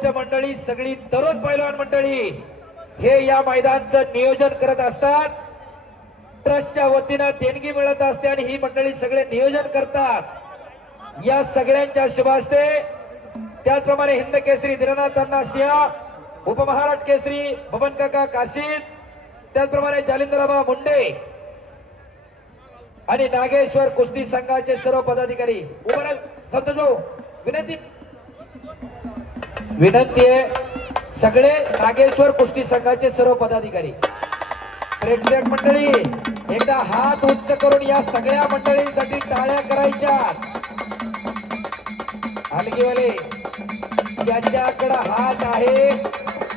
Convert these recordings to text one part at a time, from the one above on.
ज्येष्ठ मंडळी, सगळी तरुण पैलवान मंडळी हे या मैदानाचं नियोजन करत असतात. ट्रस्टच्या वतीनं देणगी मिळत असते आणि ही मंडळी सगळे नियोजन करतात. या सगळ्यांच्या शुभ हस्ते त्याचप्रमाणे हिंद केसरी दिनानाथ अण्णा शिया, उपमहाराष्ट्र केसरी बबन काका काशीद, त्याचप्रमाणे जालिंदराबा मुंडे आणि नागेश्वर कुस्ती संघाचे सर्व पदाधिकारी उभं. संतोष भाऊ विनंती आहे, सगळे नागेश्वर कुस्ती संघाचे सर्व पदाधिकारी, प्रेक्षक मंडळी एकदा हात उंच करून या सगळ्या मंडळींसाठी टाळ्या करायच्या. हलगीवाले ज्याच्याकडे हात आहे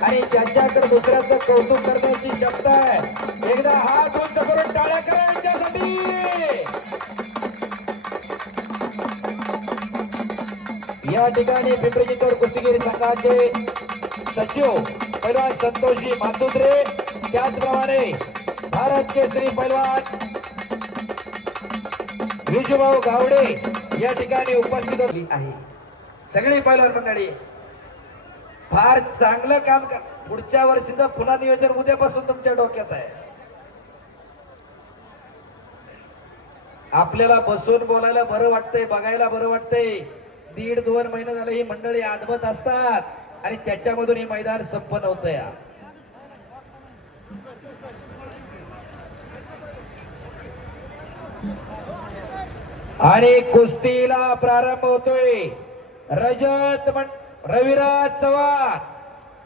आणि ज्याच्याकडे दुसऱ्याचं कौतुक करण्याची क्षमता आहे, एकदा हात उंच करून टाळ्या करा यांच्यासाठी. या ठिकाणी पिंपरी चिंचवड कुस्तीगीर संघाचे सचिव पैलवान संतोषी माचुद्रे, त्याचप्रमाणे भारत केसरी पैलवान विजूभाऊ गावडे या ठिकाणी उपस्थित आहे. सगळी पैलवान मंडळी फार चांगलं काम कर. पुढच्या वर्षीचं पुन्हा नियोजन उद्यापासून तुमच्या डोक्यात आहे. आपल्याला बसून बोलायला बरं वाटतंय, बघायला बरं वाटतंय. 1.5-2 महिने झाले ही मंडळी आदमत असतात आणि त्याच्यामधून हे मैदान संपन्न होत या. आणि कुस्तीला प्रारंभ होतोय. रविराज चव्हाण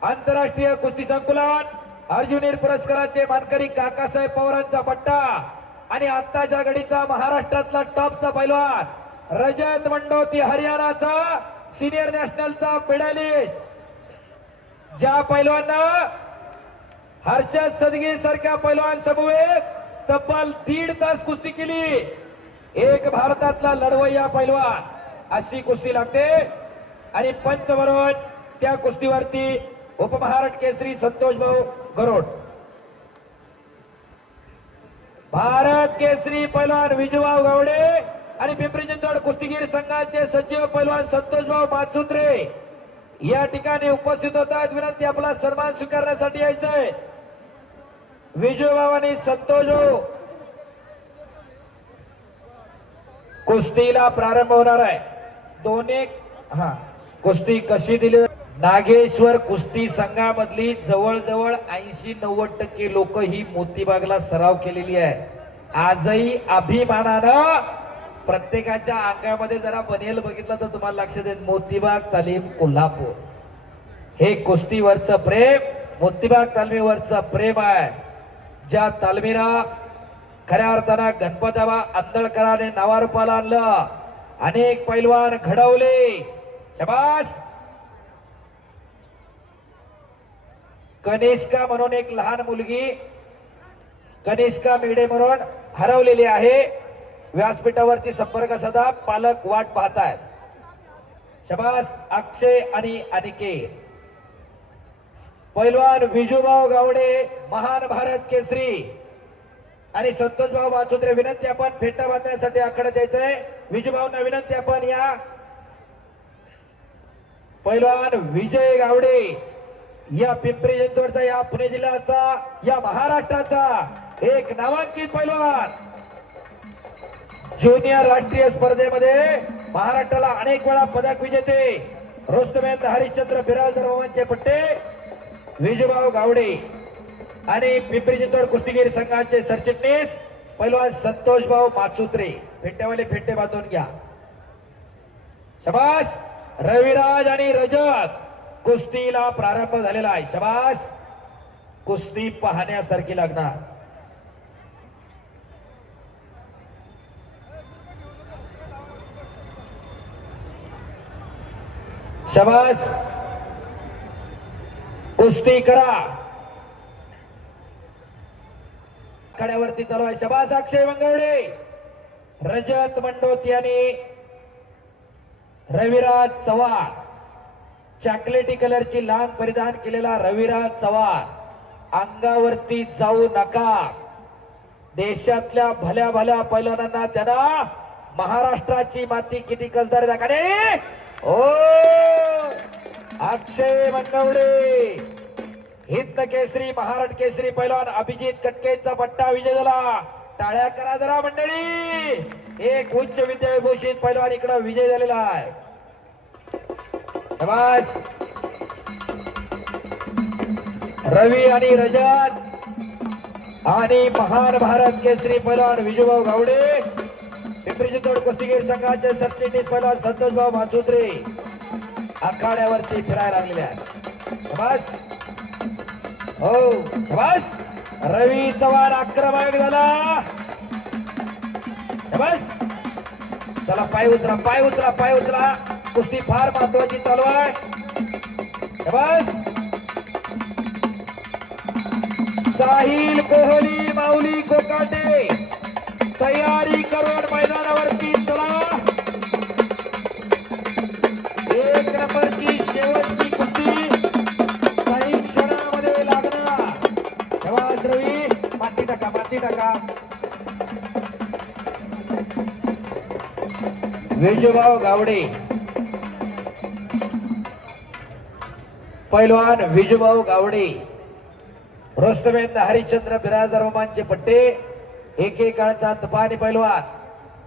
आंतरराष्ट्रीय कुस्ती संकुलन अर्जुनीर पुरस्काराचे मानकरी काकासाहेब पवारांचा पट्टा आणि आत्ताच्या घडीचा महाराष्ट्रातला टॉपचा पैलवान रजत मंडोती हरियाणाचा सिनियर नॅशनलचा मेडलिस्ट, ज्या पैलवांना हर्षद सदगीर सारख्या पैलवान समवेत तब्बल 1.5 तास कुस्ती केली. एक भारतातला लढवय्या पैलवान अशी कुस्ती लागते. आणि पंच म्हणून त्या कुस्तीवरती उपमहाराष्ट्र केसरी संतोष भाऊ गरोड, भारत केसरी पैलवान विजूभाऊ गावडे आणि पिंपरी चिंचवड कुस्तीगीर संघाचे सचिव पैलवान संतोष भाऊ माचुद्रे या ठिकाणी उपस्थित होतात. विनंती आपला सन्मान स्वीकारण्यासाठी यायचंय. विजूभाऊ आणि संतोष भाऊ कुस्तीला प्रारंभ होणार आहे. दोन्ही कुस्ती कशी दिली. नागेश्वर कुस्ती संघामधली जवळजवळ 80-90% लोक ही मोतीबागला सराव केलेली आहे. आजही अभिमानानं प्रत्येकाच्या अंगामध्ये जरा बनेल बघितलं तर तुम्हाला लक्षात येईल, मोतीबाग तालीम कोल्हापूर. हे कुस्तीवरचं प्रेम, मोतीबाग तालमीवरचं प्रेम आहे. ज्या तालमीला खऱ्या अर्थानं गणपतबाबा आंदळकरांनी नावारूपाला आणलं, अनेक पैलवान घडवले. शाबास. कनिष्का म्हणून एक लहान मुलगी, कनिष्का मेढे म्हणून हरवलेली आहे. व्यासपीठावरती संपर्क साधा, पालक वाट पाहतायत. शाबास. अक्षय आणि अनिकेत. पैलवान विजूभाऊ गावडे महान भारत केसरी आणि संतोष भाऊ माचुद्रे, विनंती आपण फेटा बांधण्यासाठी आखाड्यात द्यायचंय. विजूभाऊंना विनंती आपण या. पैलवान विजय गावडे या पिंपरी चिंचवडचा, या पुणे जिल्ह्याचा, या महाराष्ट्राचा एक नामांकित पैलवान. ज्युनियर राष्ट्रीय स्पर्धेमध्ये महाराष्ट्राला अनेक वेळा पदक विजेते रोस्तमेंद्र हरिश्चंद्र बिराजदार पट्टे विजूभाऊ गावडे आणि पिंपरी चिंचवड कुस्तीगीर संघाचे सरचिटणीस पैलवान संतोष भाऊ माचुद्रे. फेट्यावाले फेटे बांधून घ्या. शाबास. रविराज आणि रजत कुस्तीला प्रारंभ झालेला आहे. शाबास. कुस्ती पाहण्यासारखी लागणार. शाबास. कुस्ती करा. कड्यावरती चालू आहे. शाबास. अक्षय मंगवडे, रजत मंडोती आणि रविराज चव्हाण. चॉकलेटी कलरची लांग परिधान केलेला रविराज चव्हाण. अंगावरती जाऊ नका. देशातल्या भल्या भल्या पैलवानांना त्यांना महाराष्ट्राची माती किती कसदार दाखवणे. ओ अक्षय मंगवडे, हिंद केसरी महाराष्ट्र केसरी पैलवान अभिजित कटकेचा पट्टा विजय झाला. टाळ्या करा जरा मंडळी. एक उच्च विद्याभूषित पैलवान इकडे विजय झालेला आहे. शाबास. रवी आणि रजत आणि महान भारत केसरी पैलवान विजूभाऊ गावडे, पिंपरी चिंचवड कुस्तीगीर संघाचे सरचिटणीस पैलवान संतोषभाऊ माचुत्रे आखाड्यावरती फिरायला लागलेले आहेत. शाबास. हो शाबास. रवी चव्हाण आक्रमक झाला. शाबास. चला पाय उचला, पाय उचला, पाय उचला. कुस्ती फार महत्वाची चालू आहे. शाबास. साहिल कोहली, माऊली कोकाटे तयारी करून मैदानावरती चला. एक नंबरची शेवटची कुस्ती काही क्षणामध्ये लागणार. शाबास रवी. माती टाका, माती टाका. विजूभाऊ गावडे, पैलवान विजूभाऊ गावडे, रोस्तमेंद हरिश्चंद्र बिराजदार रोमांचे पट्टे, एकेकाळचा तपानी पैलवान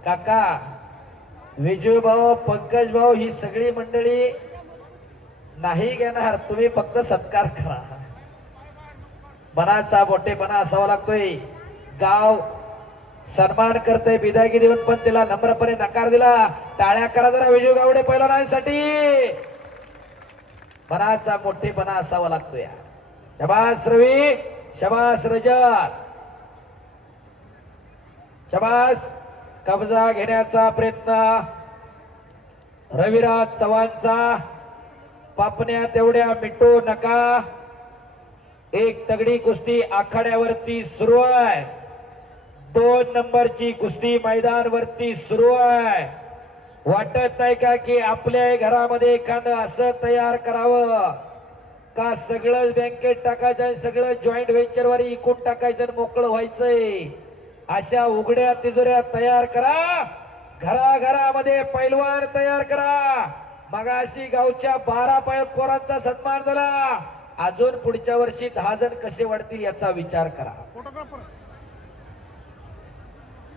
काका विजूभाऊ, पंकज भाऊ ही सगळी मंडळी नाही घेणार. तुम्ही फक्त सत्कार करा. मनाचा मोठेपणा असावा लागतोय. गाव सन्मान करतोय, बिदागी देऊन पण त्याला नम्रपणे नकार दिला. टाळ्या करा जरा विजू गावडे पैलवानांसाठी. मनाचा मोठेपणा असावा लागतोय. शाबास रवी. शाबास रजत. शाबास. कब्जा घेण्याचा प्रयत्न रविराज चव्हाणचा. पापण्या तेवढ्या मिटू नका. एक तगडी कुस्ती आखाड्यावरती सुरू आहे. 2 नंबरची कुस्ती मैदानवरती सुरू आहे. वाटत नाही का की आपल्या घरामध्ये एखादं असं तयार करावं का सगळं बँकेत टाकायचं आणि सगळं जॉईंट व्हेंचर वर इकून टाकायचं आणि मोकळं व्हायचंय. अशा उघड्या तिजोऱ्या तयार करा. घराघरामध्ये पैलवान तयार करा. मगाशी गावच्या 12 पोरांचा सन्मान झाला. अजून पुढच्या वर्षी 10 जण कसे वाढतील याचा विचार करा.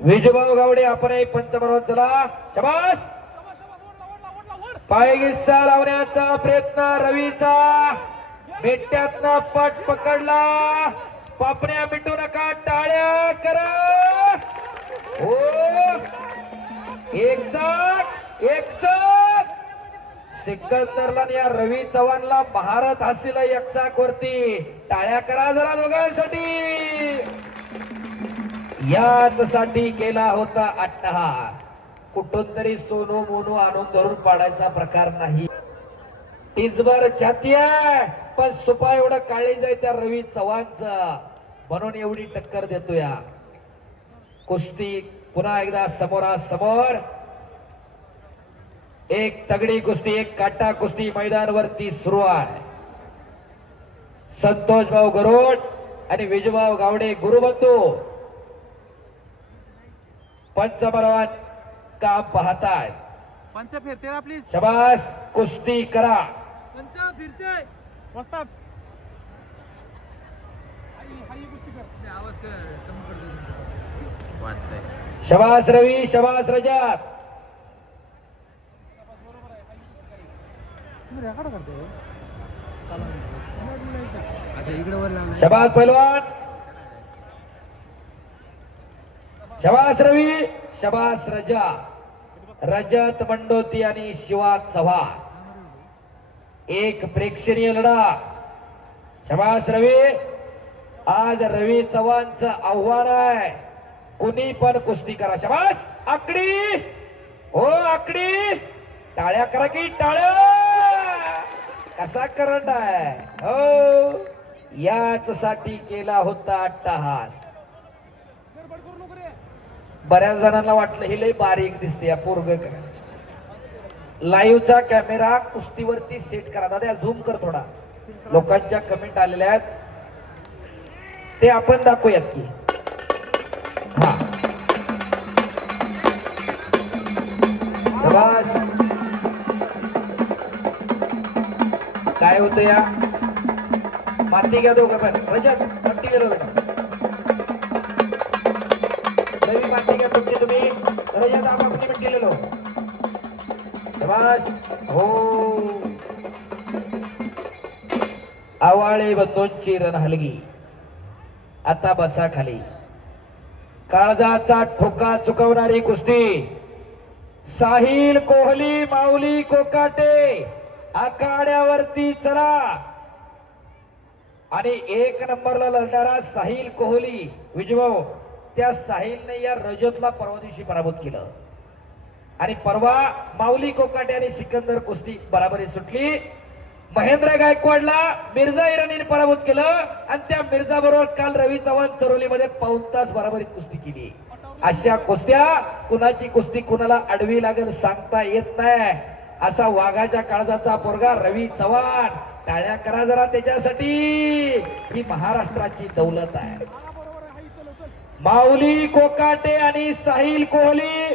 विजूभाऊ गावडे आपणही पंच म्हणून चला. शाबास. पायगिस्सा लावण्याचा प्रयत्न रवीचा. मेट्यातनं पट पकडला. पापण्या मिटू नका. टाळ्या करा. हो एकदाच एकदाच सिकंदरला या रवी चव्हाणला महारथ हासिल एकचाक वरती. टाळ्या करा जरा दोघांसाठी. याच साठी केला होता अट्टहास. कुठून तरी सोनू मोनू आणून धरून पाडायचा प्रकार नाही. टिचभर छाती आहे पण सुपा एवढं काळीज आहे त्या रवी चव्हाणचं, म्हणून एवढी टक्कर देतो. या कुस्ती पुन्हा एकदा समोरासमोर. एक तगडी कुस्ती, एक काटा कुस्ती मैदानावरती सुरू आहे. संतोष भाऊ गरोड आणि विजूभाऊ गावडे गुरुबंधू पंचबलवान काम पाहताय. पंच फिरते ना प्लीज. शाबास. कुस्ती करा. पंच फिरते वस्ताद. हाई कुस्ती कर. आवाज कमी करतो वाटतंय. शाबास रवी. शाबास रजत. अच्छा इकडे वर लावलं. शाबास पैलवान. शाबास रवी. शाबास रजा. रजत मंडोती आणि शिवा चव्हाण. एक प्रेक्षणीय लढा. शाबास रवी. आज रवी चव्हाणचं आव्हान आहे. कुणी पण कुस्ती करा. शाबास. आकडी. हो आकडी. टाळ्या करा की टाळ्या. कसा करंट आहे. हो याच साठी केला होता अट्टहास. बऱ्याच जणांना वाटलं ही लय बारीक दिसते या पोरग. लाईव्हचा कॅमेरा कुस्तीवरती सेट करा. दादा झूम कर थोडा. लोकांच्या कमेंट आलेल्या आहेत ते आपण दाखवूयात की. हा शाबास. काय होतं या माती घ्या दोघं पण रजत पट्टी गेलो बेटा नवी माती घ्या पट्टी तुम्ही रजत आपापली पट्टी गेलेलो बस हो आवाळे बंधूंची रणहलगी आता बसा खाली काळजाचा ठोका चुकवणारी कुस्ती साहिल कोहली माऊली कोकाटे आखाड्यावरती चला आणि एक नंबरला लढणारा साहिल कोहली विजभाऊ त्या साहिलने या रजतला परवा दिवशी पराभूत केलं आणि परवा माऊली कोकाटे आणि सिकंदर कुस्ती बराबरी सुटली महेंद्र गायकवाडला मिर्झा इराणीने पराभूत केलं आणि त्या मिर्झा बरोबर काल रवी चव्हाण चरोलीमध्ये पाऊण तास बराबरीत कुस्ती केली अशा कुस्त्या कुणाची कुस्ती कुणाला आडवी लागेल सांगता येत नाही असा वाघाच्या काळजाचा पोरगा रवी चव्हाण टाळ्या करा जरा त्याच्यासाठी ही महाराष्ट्राची दौलत आहे माऊली कोकाटे आणि साहिल कोहली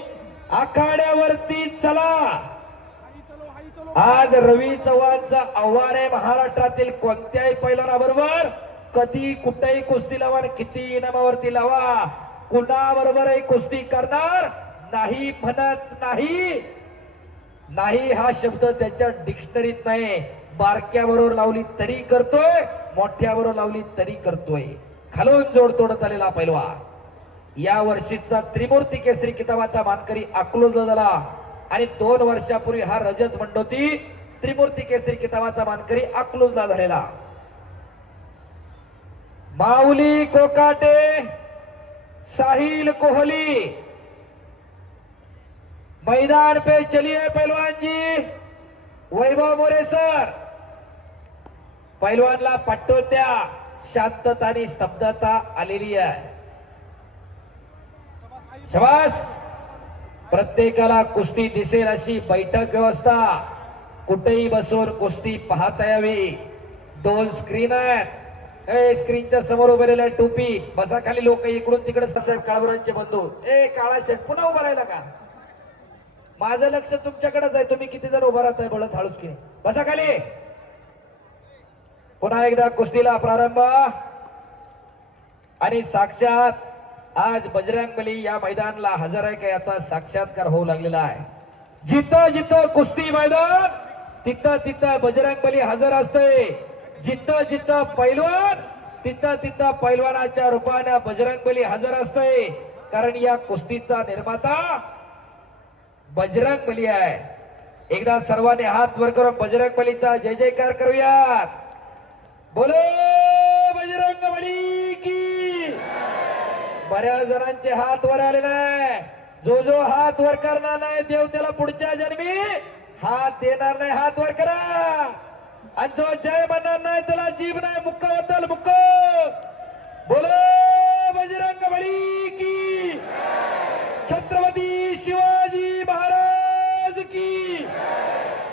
आखाड्यावरती चला आज रवी चव्हाणचा आव्हान आहे महाराष्ट्रातील कोणत्याही पैलवानाबरोबर कधी कुठेही कुस्ती लावा किती इनामावरती लावा कुणाबरोबरही कुस्ती करणार नाही म्हणत नाही नाही हा शब्द त्याच्या डिक्शनरीत नाही बारक्याबरोबर लावली तरी करतोय मोठ्याबरोबर लावली तरी करतोय खालून जोड तोडत आलेला पैलवान या वर्षीचा त्रिमूर्ती केसरी किताबाचा मानकरी अकलूजला झाला आणि 2 वर्षापूर्वी हा रजत मंडोती त्रिमूर्ती केसरी किताबाचा मानकरी अकलूजला झालेला माऊली कोकाटे साहिल कोहली मैदान पे चलिए पहलवान जी वैभव मोरे सर पैलवानला पट्टोत्या शांतता आणि स्तब्धता आलेली आहे शाबास प्रत्येकाला कुस्ती दिसेल अशी बैठक व्यवस्था कुठेही बसून कुस्ती पाहता यावी 2 स्क्रीन आहेत स्क्रीनच्या समोर उभे टोपी बसा खाली लोक इकडून तिकडे साहेब काळभरांचे बंधू काळा शेट पुन्हा उभा राहिला का माझं लक्ष तुमच्याकडेच आहे तुम्ही किती जण उभा राहताय बळत हळूच की बसा खाली पुन्हा एकदा कुस्तीला प्रारंभ आणि साक्षात आज बजरंगबली या मैदानाला हजर आहे का याचा साक्षात्कार होऊ लागलेला आहे जिथं जिथं कुस्ती मैदान तिथं तिथं बजरंगबली हजर असते जिथं जिथं पैलवान तिथं तिथं पैलवानाच्या रूपाने बजरंगबली हजर असते कारण या कुस्तीचा निर्माता बजरंगबली आहे एकदा सर्वांनी हात वर करून बजरंगबलीचा जय जयकार करूयात बोलो बजरंगबली की बऱ्याच जणांचे हात वर आले नाही जो हात वर करणार नाही देव त्याला पुढच्या जन्मी हात देणार नाही हात वर करा आणि जो जय म्हणणार नाही त्याला जीभ नाही मुक्क होतल मुक्क बोलो बजरंगबली की छत्रपती शिवाजी महाराज की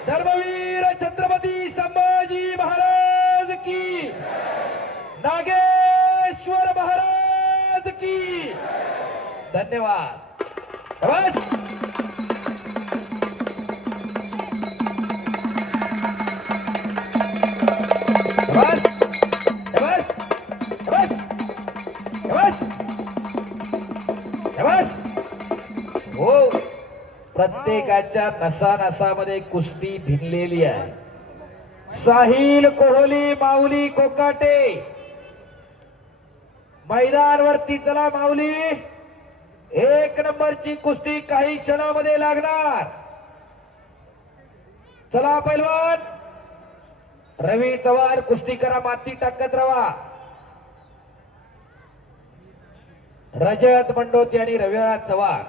धर्मवीर छत्रपती संभाजी महाराज की नागेश्वर महाराज की धन्यवाद शाबास शाबास शाबास शाबास शाबास हो प्रत्येकाच्या नसानसामध्ये कुस्ती भिनलेली आहे साहिल कोहली माऊली कोकाटे मैदानावरती चला माऊली 1 नंबरची कुस्ती काही क्षणामध्ये लागणार चला पैलवान रवी चव्हाण कुस्ती करा माती टाकत राहा रजत मंडोती आणि रविराज चव्हाण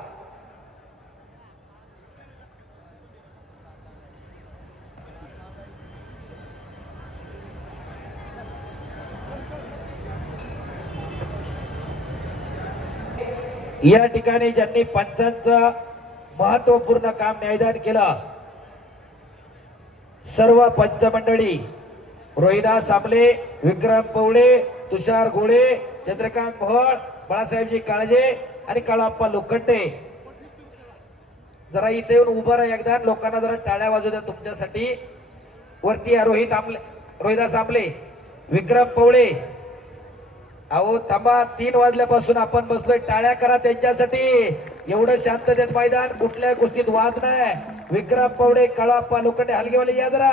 या ठिकाणी ज्यांनी पंचांचं महत्वपूर्ण काम न्यायदान केलं सर्व पंच मंडळी रोहिदास आमले विक्रम पवळे तुषार घोडे चंद्रकांत मोहोळ बाळासाहेबजी काळजे आणि काळाप्पा लोखंडे जरा इथे येऊन उभं राहा एकदा लोकांना जरा टाळ्या वाजू द्या तुमच्यासाठी वरती रोहित आमले रोहिदास आंबले, विक्रम पवळे. अहो थांबा, 3 वाजल्यापासून आपण बसलोय, टाळ्या करा त्यांच्यासाठी. एवढं शांततेत मैदान, कुठल्या गोष्टीत वाद नाही. विक्रम पवळे, कळाप्पा लोखंडे, हलगेवाले या जरा.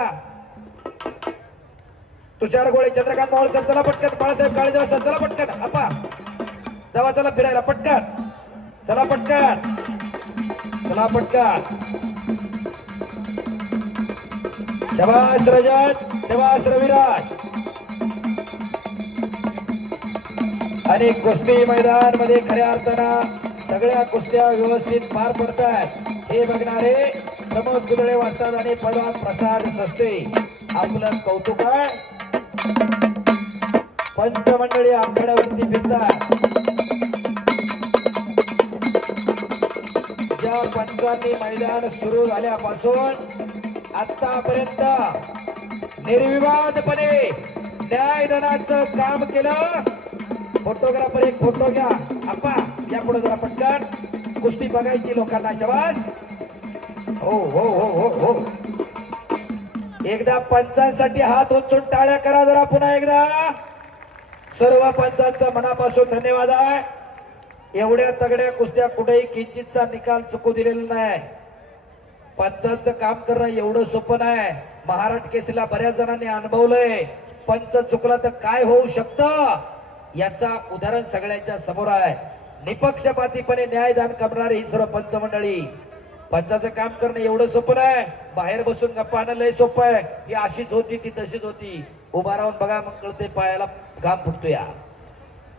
तुषार गोळे, चंद्रकांत मोहोळ सर चला पटकन. बाळासाहेब काळेजा सर चला पटकन. आपा जावा, चला फिरायला पटकन. चला पटकन, चला पटकन. शबास रजत, शबास रविराज. आणि कुस्ती मैदान मध्ये खऱ्या अर्थानं सगळ्या कुस्त्या व्यवस्थित पार पडतात हे बघणारे प्रमोद कुदळे वाचतात आणि पैलवान प्रसाद सस्ते आपलं कौतुक आहे. पंचमंडळी आखाड्यावरती फिरतात. ज्या पंचांनी मैदान सुरू झाल्यापासून आतापर्यंत निर्विवादपणे न्यायदानाचं काम केलं. फोटोग्राफर एक फोटो घ्या. आपा या पुढे जरा पटकन. कुस्ती बघायची लोकांना. शबास. हो हो हो हो हो. एकदा पंचांसाठी हात उंचून टाळ्या करा जरा पुन्हा एकदा. सर्व पंचांचा मनापासून धन्यवाद आहे. एवढ्या तगड्या कुस्त्या कुठेही किंचितचा निकाल चुकू दिलेला नाही. पंचांचं काम करणं एवढं सोपं नाही. महाराष्ट्र केसरीला बऱ्याच जणांनी अनुभवलंय. पंच चुकला तर काय होऊ शकतं याचा उदाहरण सगळ्यांच्या समोर आहे. निपक्षपातीपणे न्यायदान करणारी ही सर्व पंच मंडळी. पंचाचं काम करणं एवढं सोपं नाही. बाहेर बसून गप्पा आणणं लय सोपं आहे. ही अशीच होती ती तशीच होती. उभा राहून बघा मग कळते पायाला घाम फुटतो या.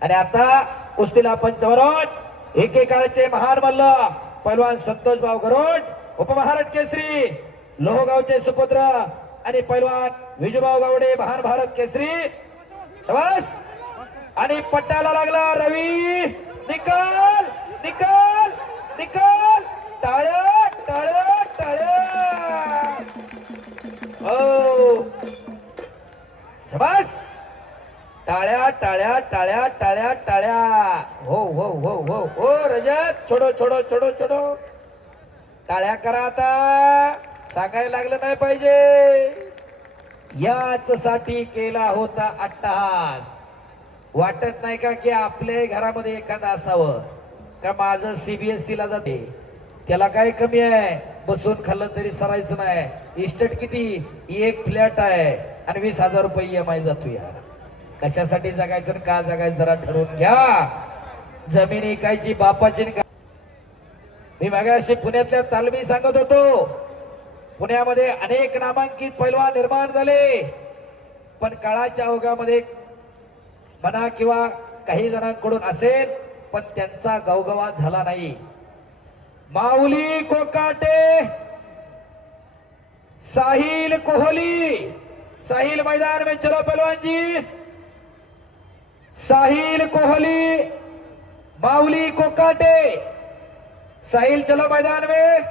आणि आता कुस्तीला पंचवरोड एकेकाळचे महान मल्ल पैलवान संतोष भाऊ गरोड, उपमहाराष्ट्र केसरी लोहगावचे सुपुत्र आणि पैलवान विजूभाऊ गावडे महान भारत केसरी. शबास. आणि पट्ट्याला लागला रवी. निकाल निकाल निकाल. टाळ्या टाळ्या टाळ्या. हो शबास. टाळ्या टाळ्या टाळ्या टाळ्या टाळ्या. हो हो हो हो हो. रजत छोडो छोडो छोडो छोडो. टाळ्या करा आता. सांगायला लागलं नाही पाहिजे. याच साठी केला होता अट्टहास. वाटत नाही का की आपल्या घरामध्ये एखादा असावं का माझं CBSE ला जाते त्याला काय कमी आहे. बसून खाल्लं तरी सरायचं नाही. इस्टेट किती, एक फ्लॅट आहे आणि 20,000 रुपये EMI जातो. या कशासाठी जगायचं आणि का जगायचं जरा ठरवून घ्या. जमीन ऐकायची बापाची. मी मागाशी पुण्यातल्या तालमी सांगत होतो. पुण्यामध्ये अनेक नामांकित पैलवान निर्माण झाले पण काळाच्या ओघामध्ये म्हणा किंवा काही जणांकडून असेल पण त्यांचा गवगवा झाला नाही. माऊली कोकाटे, साहिल कोहली. साहिल मैदान में चलो पहलवान जी. साहिल कोहली, माऊली कोकाटे. साहिल चलो मैदान में.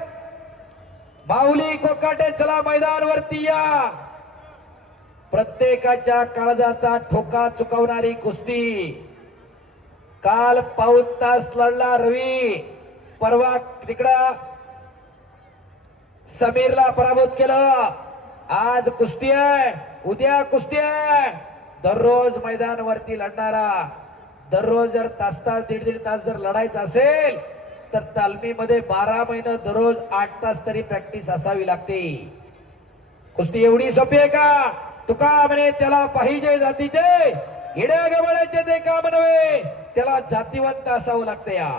माऊली कोकाटे चला मैदान वरती या. प्रत्येकाच्या काळजाचा ठोका चुकवणारी कुस्ती. काल पाऊण तास लढला रवी. परवा तिकडा समीरला पराभूत केलं. आज कुस्ती आहे, उद्या कुस्ती आहे. दररोज मैदान वरती लढणारा. दररोज जर तास दीड तास जर लढायचं असेल तर तालमीमध्ये 12 महिने दररोज 8 तास तरी प्रॅक्टिस असावी लागते. कुस्ती एवढी सोपी आहे का? तुका म्हणे त्याला पाहिजे जातीचे, हिड्या गवळ्याचे ते काम नव्हे, त्याला जातीवंत असावं लागतं. या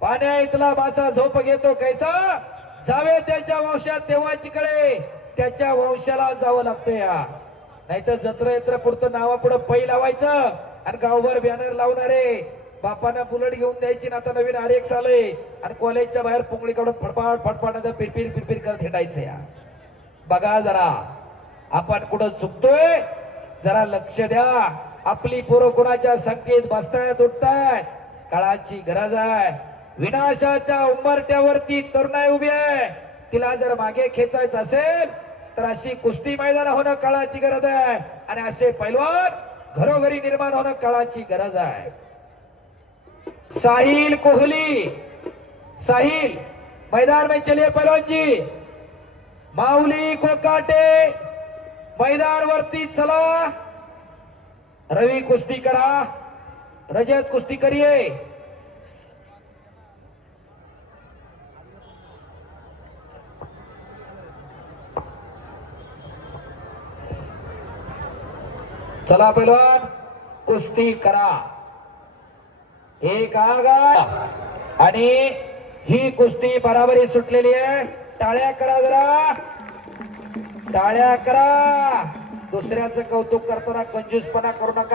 पाण्या इथला मासा झोप घेतो कैसा, जावे त्याच्या वंशात तेव्हा चिकडे, त्याच्या वंशाला जावं लागतं. या नाहीतर जत्रा यत्र पुरतं नावापुढं पै लावायचं आणि गावभर बॅनर लावणारे. बापांना बुलेट घेऊन द्यायची ना आता नवीन RX आले आणि कॉलेजच्या बाहेर पुंगळी काढून फडफड फडफड पिरपिर पिरपिर करत हिंडायचं. या बघा जरा आपण कुठं चुकतोय जरा लक्ष द्या. आपली पोरं कोणाच्या संकेत बसतायत उठतायत. काळाची गरज आहे. विनाशाच्या उंबरट्यावरती तरुणाई उभी आहे. तिला जर मागे खेचायचं असेल तर अशी कुस्ती मैदान होणं काळाची गरज आहे आणि असे पैलवान घरोघरी निर्माण होणं काळाची गरज आहे. साहिल कोहली, साहिल मैदान में चलिए पहलवान जी. माऊली कोकाटे मैदानावरती चला. रवी कुस्ती करा, रजत कुस्ती करिये. चला पैलवान कुस्ती करा. एक आगा आणि ही कुस्ती बराबरी सुटलेली आहे. टाळ्या करा जरा, टाळ्या करा. दुसऱ्याचं कौतुक करताना कंजूसपणा करू नका.